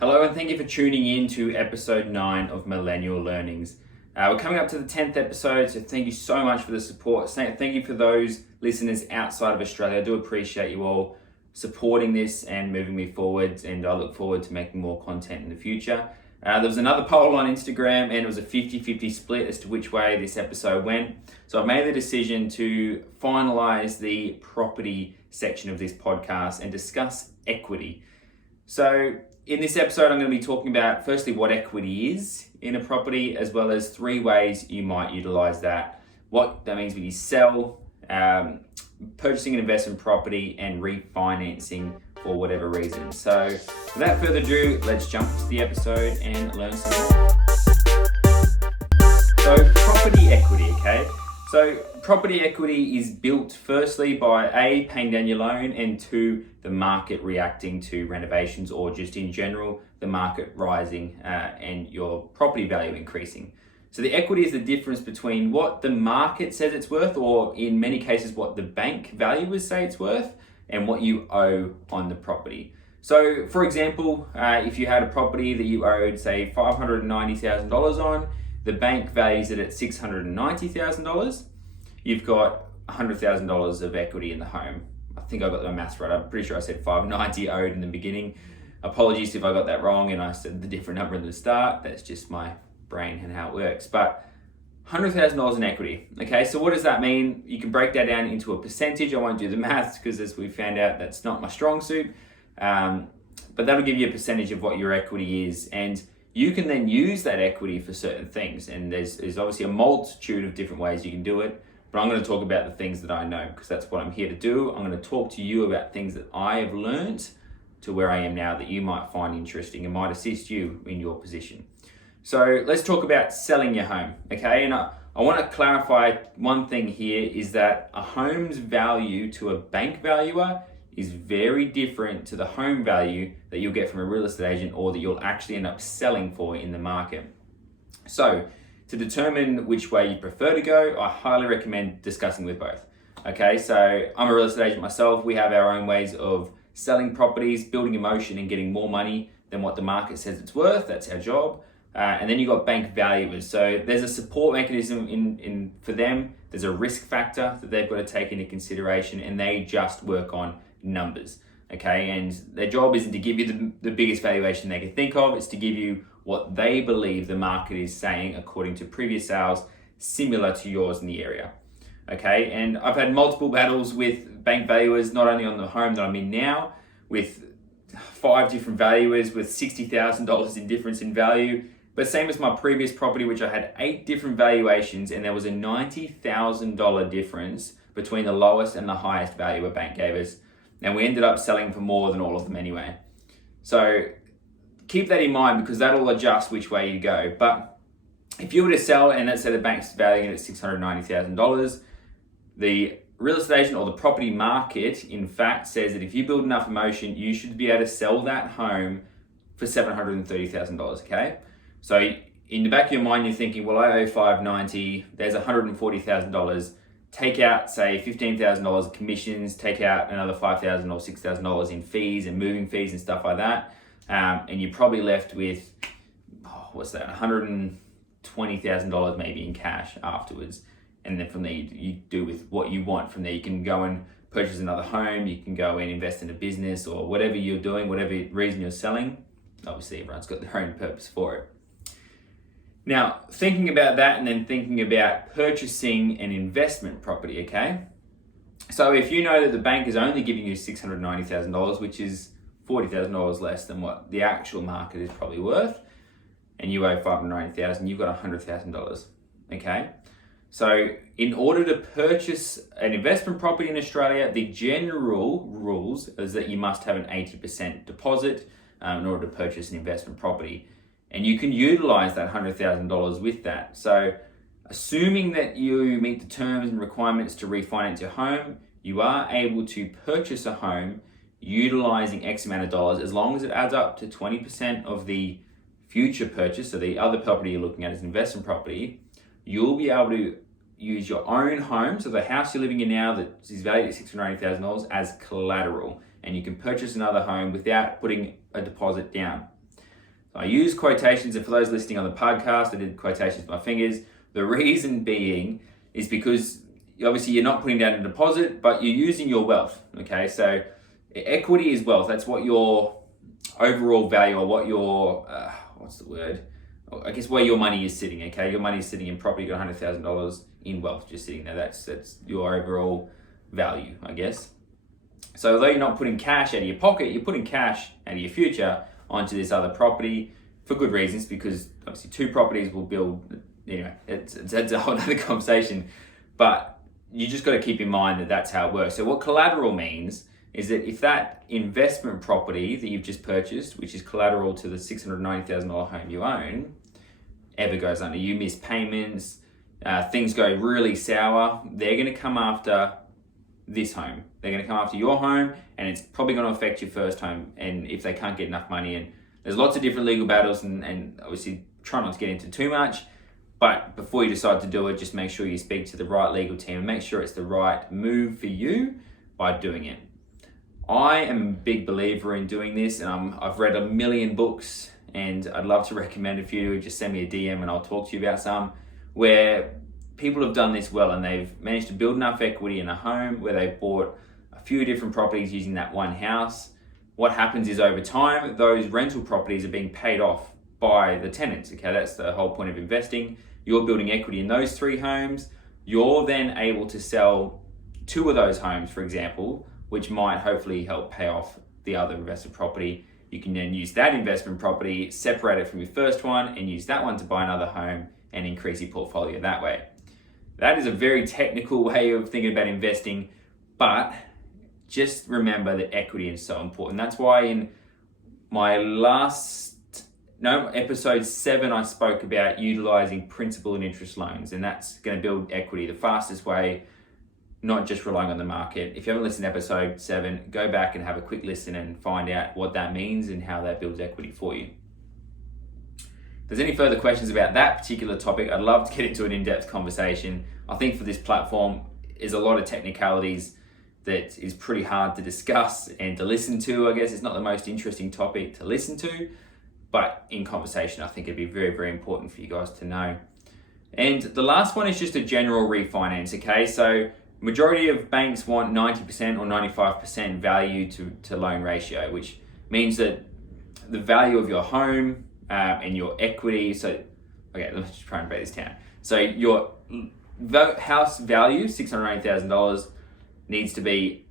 Hello and thank you for tuning in to episode 9 of Millennial Learnings. We're coming up to the 10th episode, so thank you so much for the support. Thank you for those listeners outside of Australia. I do appreciate you all supporting this and moving me forward, and I look forward to making more content in the future. There was another poll on Instagram and it was a 50-50 split as to which way this episode went. So I've made the decision to finalize the property section of this podcast and discuss equity. So in this episode, I'm going to be talking about firstly what equity is in a property, as well as 3 ways you might utilize that. What that means when you sell, purchasing an investment property, and refinancing for whatever reason. So without further ado, let's jump into the episode and learn some more. So property equity, okay? So property equity is built firstly by A, paying down your loan, and 2, the market reacting to renovations, or just in general, the market rising and your property value increasing. So the equity is the difference between what the market says it's worth, or in many cases what the bank valuers say it's worth, and what you owe on the property. So for example, if you had a property that you owed say $590,000 on, the bank values it at $690,000, you've got $100,000 of equity in the home. I think I got the maths right. I'm pretty sure I said 590 owed in the beginning. Apologies if I got that wrong and I said the different number at the start. That's just my brain and how it works. But $100,000 in equity. Okay, so what does that mean? You can break that down into a percentage. I won't do the maths because, as we found out, that's not my strong suit. But that'll give you a percentage of what your equity is, and you can then use that equity for certain things. And there's obviously a multitude of different ways you can do it. But I'm going to talk about the things that I know, because that's what I'm here to do. I'm going to talk to you about things that I have learned to where I am now that you might find interesting and might assist you in your position. So let's talk about selling your home, okay? And I want to clarify one thing here, is that a home's value to a bank valuer is very different to the home value that you'll get from a real estate agent, or that you'll actually end up selling for in the market. So to determine which way you prefer to go, I highly recommend discussing with both. Okay, so I'm a real estate agent myself. We have our own ways of selling properties, building emotion, and getting more money than what the market says it's worth. That's our job. And then you've got bank valuers. So there's a support mechanism in for them. There's a risk factor that they've got to take into consideration, and they just work on numbers. Okay, and their job isn't to give you the biggest valuation they can think of. It's to give you what they believe the market is saying according to previous sales similar to yours in the area. Okay, and I've had multiple battles with bank valuers, not only on the home that I'm in now, with 5 different valuers with $60,000 in difference in value, but same as my previous property, which I had 8 different valuations, and there was a $90,000 difference between the lowest and the highest value a bank gave us. And we ended up selling for more than all of them anyway. So keep that in mind, because that'll adjust which way you go. But if you were to sell, and let's say the bank's valuing it at $690,000, the real estate agent or the property market, in fact, says that if you build enough emotion, you should be able to sell that home for $730,000, okay? So in the back of your mind, you're thinking, well, I owe $590, there's $140,000. Take out, say, $15,000 of commissions, take out another $5,000 or $6,000 in fees and moving fees and stuff like that. And you're probably left with, $120,000 maybe in cash afterwards. And then from there, you do with what you want. From there, you can go and purchase another home, you can go and invest in a business, or whatever you're doing, whatever reason you're selling. Obviously, everyone's got their own purpose for it. Now, thinking about that, and then thinking about purchasing an investment property, okay? So if you know that the bank is only giving you $690,000, which is $40,000 less than what the actual market is probably worth, and you owe $590,000, you've got $100,000, okay? So in order to purchase an investment property in Australia, the general rules is that you must have an 80% deposit in order to purchase an investment property. And you can utilize that $100,000 with that. So assuming that you meet the terms and requirements to refinance your home, you are able to purchase a home utilizing X amount of dollars, as long as it adds up to 20% of the future purchase. So the other property you're looking at is investment property. You'll be able to use your own home, so the house you're living in now that is valued at $690,000, as collateral. And you can purchase another home without putting a deposit down. I use quotations, and for those listening on the podcast, I did quotations with my fingers. The reason being is because obviously you're not putting down a deposit, but you're using your wealth, okay? So equity is wealth. That's what your overall value, or what your, I guess where your money is sitting, okay? Your money is sitting in property, you got $100,000 in wealth just sitting there. That's your overall value, I guess. So although you're not putting cash out of your pocket, you're putting cash out of your future onto this other property for good reasons, because obviously two properties will build, it's a whole other conversation, but you just got to keep in mind that that's how it works. So what collateral means is that if that investment property that you've just purchased, which is collateral to the $690,000 home you own, ever goes under, you miss payments, things go really sour, they're going to come after this home. They're going to come after your home, and it's probably going to affect your first home. And if they can't get enough money, and there's lots of different legal battles, and obviously try not to get into too much, but before you decide to do it, just make sure you speak to the right legal team and make sure it's the right move for you by doing it. I am a big believer in doing this, and I've read a million books, and I'd love to recommend a few. Just send me a DM and I'll talk to you about some where people have done this well, and they've managed to build enough equity in a home where they've bought a few different properties using that one house. What happens is over time, those rental properties are being paid off by the tenants. Okay, that's the whole point of investing. You're building equity in those 3 homes. You're then able to sell 2 of those homes, for example, which might hopefully help pay off the other investment property. You can then use that investment property, separate it from your first one, and use that one to buy another home and increase your portfolio that way. That is a very technical way of thinking about investing, but just remember that equity is so important. That's why in my episode 7, I spoke about utilizing principal and interest loans, and that's going to build equity the fastest way, not just relying on the market. If you haven't listened to episode 7, go back and have a quick listen and find out what that means and how that builds equity for you. If there's any further questions about that particular topic, I'd love to get into an in-depth conversation. I think for this platform is a lot of technicalities that is pretty hard to discuss and to listen to. I guess it's not the most interesting topic to listen to, but in conversation, I think it'd be very, very important for you guys to know. And the last one is just a general refinance, okay? So majority of banks want 90% or 95% value to loan ratio, which means that the value of your home and your equity, so, okay, let's just try and break this down. So your house value, $680,000, needs to be,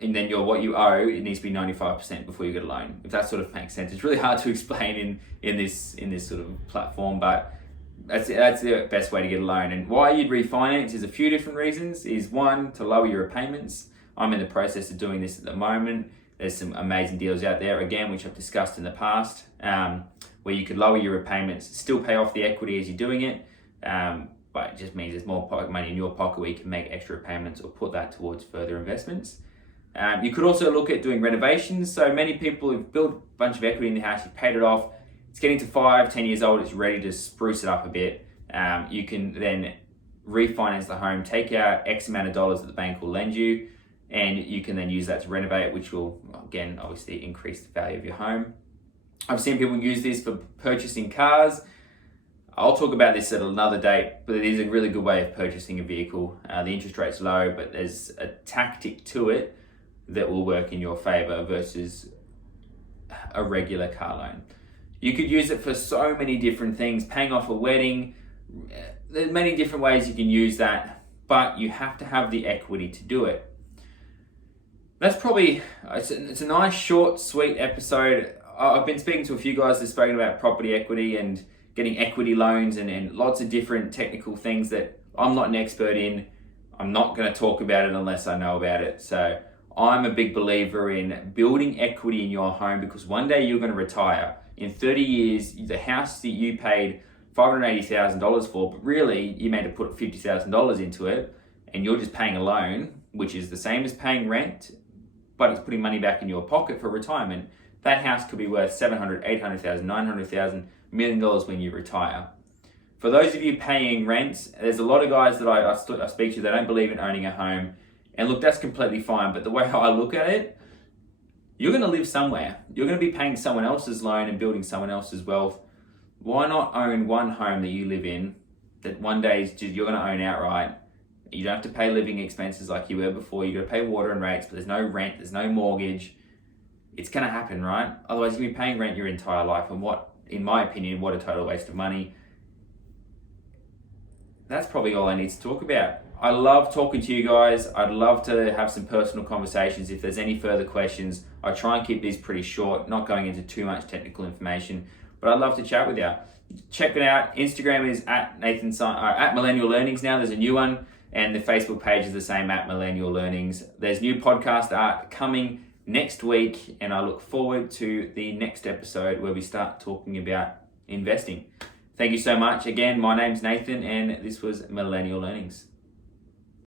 and then what you owe, it needs to be 95% before you get a loan. If that sort of makes sense. It's really hard to explain in this sort of platform, but that's the best way to get a loan. And why you'd refinance is a few different reasons. Is one, to lower your repayments. I'm in the process of doing this at the moment. There's some amazing deals out there, again, which I've discussed in the past, where you could lower your repayments, still pay off the equity as you're doing it, but it just means there's more pocket money in your pocket where you can make extra repayments or put that towards further investments. You could also look at doing renovations. So many people who've built a bunch of equity in the house, you've paid it off, it's getting to 5-10 years old, it's ready to spruce it up a bit. You can then refinance the home, take out X amount of dollars that the bank will lend you, and you can then use that to renovate, which will, again, obviously increase the value of your home. I've seen people use this for purchasing cars. I'll talk about this at another date, but it is a really good way of purchasing a vehicle. The interest rate's low, but there's a tactic to it that will work in your favor versus a regular car loan. You could use it for so many different things, paying off a wedding. There's many different ways you can use that, but you have to have the equity to do it. That's probably, it's a nice, short, sweet episode. I've been speaking to a few guys that have spoken about property equity and getting equity loans and lots of different technical things that I'm not an expert in. I'm not going to talk about it unless I know about it. So I'm a big believer in building equity in your home, because one day you're going to retire. In 30 years, the house that you paid $580,000 for, but really you made to put $50,000 into it, and you're just paying a loan, which is the same as paying rent, but it's putting money back in your pocket for retirement. That house could be worth $700,000, $800,000, $900,000, $1 million when you retire. For those of you paying rent, there's a lot of guys that I speak to that don't believe in owning a home. And look, that's completely fine. But the way I look at it, you're going to live somewhere. You're going to be paying someone else's loan and building someone else's wealth. Why not own one home that you live in that one day you're going to own outright? You don't have to pay living expenses like you were before. You've got to pay water and rates, but there's no rent, there's no mortgage. It's going to happen, right? Otherwise, you're going to be paying rent your entire life. And what, in my opinion, what a total waste of money. That's probably all I need to talk about. I love talking to you guys. I'd love to have some personal conversations. If there's any further questions, I try and keep these pretty short, not going into too much technical information, but I'd love to chat with you. Check it out. Instagram is at Millennial Learnings now. There's a new one, and the Facebook page is the same, at Millennial Learnings. There's new podcast art coming next week, and I look forward to the next episode where we start talking about investing. Thank you so much. Again, my name's Nathan, and this was Millennial Learnings.